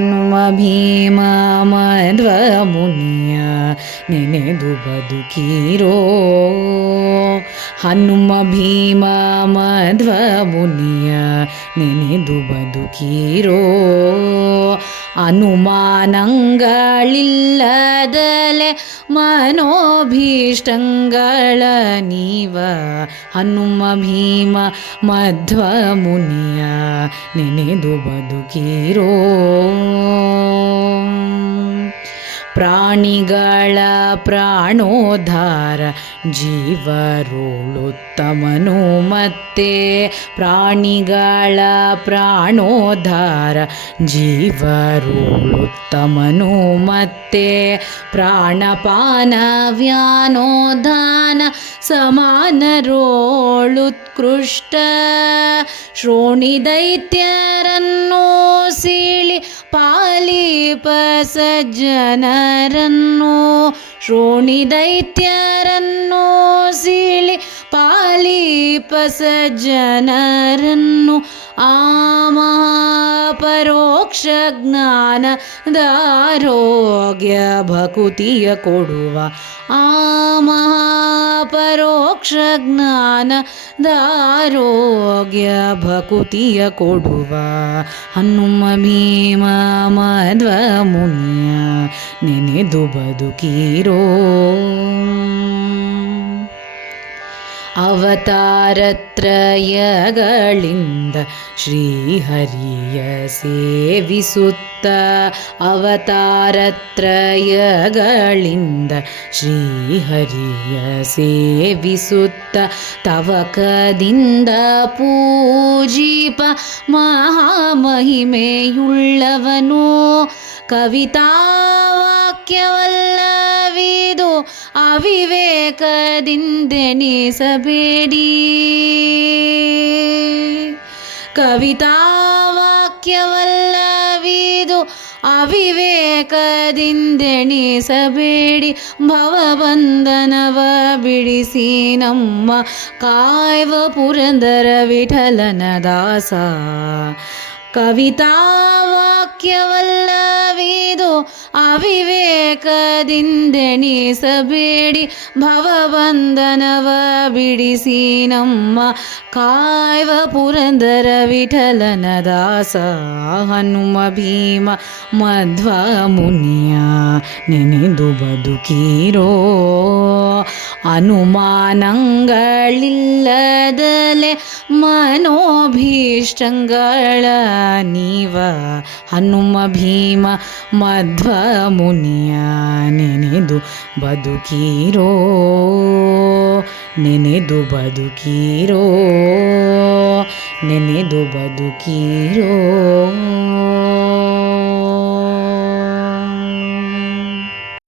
ಹನುಮ ಭೀಮ ಮಧ್ವ ಮುನಿಯ ನೆನೆದು ಬದುಕಿರೋ. ಹನುಮ ಭೀಮ ಮಧ್ವ ಮುನಿಯ ನೆನೆದು ಬದುಕಿರೋ. ಅನುಮಾನಗಳಿಲ್ಲದಲೆ ಮನೋಭೀಷ್ಟಂಗಳ ನೀವ. ಹನುಮ ಭೀಮ ಮಧ್ವ ಮುನಿಯ ನೆನೆದು ಬದುಕಿರೋ. ಪ್ರಾಣಿಗಳ ಪ್ರಾಣೋದ್ಧಾರ ಜೀವರುಳುತ್ತಮನು ಮತ್ತೆ. ಪ್ರಾಣಿಗಳ ಪ್ರಾಣೋದ್ಧಾರ ಜೀವರುಳುತ್ತಮನು ಮತ್ತೆ. ಪ್ರಾಣಪಾನ ವ್ಯಾನೋದಾನ ಸಮಾನರೋಳುತ್ಕೃಷ್ಟ. ಶ್ರೋಣಿ ದೈತ್ಯರನ್ನು ಸೀಳಿ ಪಾಲಿಪ ಸಜ್ಜನರನ್ನು. ಶ್ರೋಣಿ ದೈತ್ಯರನ್ನು ಸೀಳಿ ಪಾಲಿಪ ಸಜ್ಜನರನ್ನು. ಆ ಮಹಾಪರೋಕ್ಷ ಜ್ಞಾನದಾರೋಗ್ಯ ಭಕುತಿಯ ಕೊಡುವ. ಆ ಮಹಾಪರೋಕ್ಷ ಜ್ಞಾನದಾರೋಗ್ಯ ಭಕುತಿಯ ಕೊಡುವ. ಹನುಮ ಭೀಮ ಮಧ್ವ ಮುನಿಯ ನೆನೆದು ಬದುಕಿರೋ. ಅವತಾರತ್ರಯಗಳಿಂದ ಶ್ರೀಹರಿಯ ಸೇವಿಸುತ್ತ. ಅವತಾರತ್ರಯಗಳಿಂದ ಶ್ರೀಹರಿಯ ಸೇವಿಸುತ್ತ. ತವಕದಿಂದ ಪೂಜಿಪ ಮಹಾಮಹಿಮೆಯುಳ್ಳವನು. ಕವಿತಾವಾಕ್ಯವಲ್ಲವಿದು ಅವಿವೇಕದಿಂದೆಣಿಸಬೇಡಿ. ಕವಿತಾವಾಕ್ಯವಲ್ಲವಿದು ಅವಿವೇಕದಿಂದೆಣಿಸಬೇಡಿ. ಭವಬಂಧನವ ಬಿಡಿಸಿ ನಮ್ಮ ಕಾಯ್ವ ಪುರಂದರ ವಿಠಲನ ದಾಸ. ಕವಿತಾವಾಕ್ಯವಲ್ಲವಿದು ಅವಿವೇಕದಿಂದೆಣಿಸಬೇಡಿ. ಭವಬಂಧನವ ಬಿಡಿಸಿ ನಮ್ಮ ಕಾಯ್ವ ಪುರಂದರ ವಿಠಲನ ದಾಸ. ಹನುಮ ಭೀಮ ಮಧ್ವ ಮುನಿಯ ನೆನೆದು ಬದುಕಿರೋ. ಅನುಮಾನಗಳಿಲ್ಲದಲೆ ಮನೋಭೀಷ್ಟಂಗಳ ನೀವ. ಹನುಮ ಭೀಮ ಮಧ್ವ ಮುನಿಯ ನೆನೆದು ಬದುಕಿರೋ. ನೆನೆದು ಬದುಕಿರೋ. ನೆನೆದು ಬದುಕಿರೋ.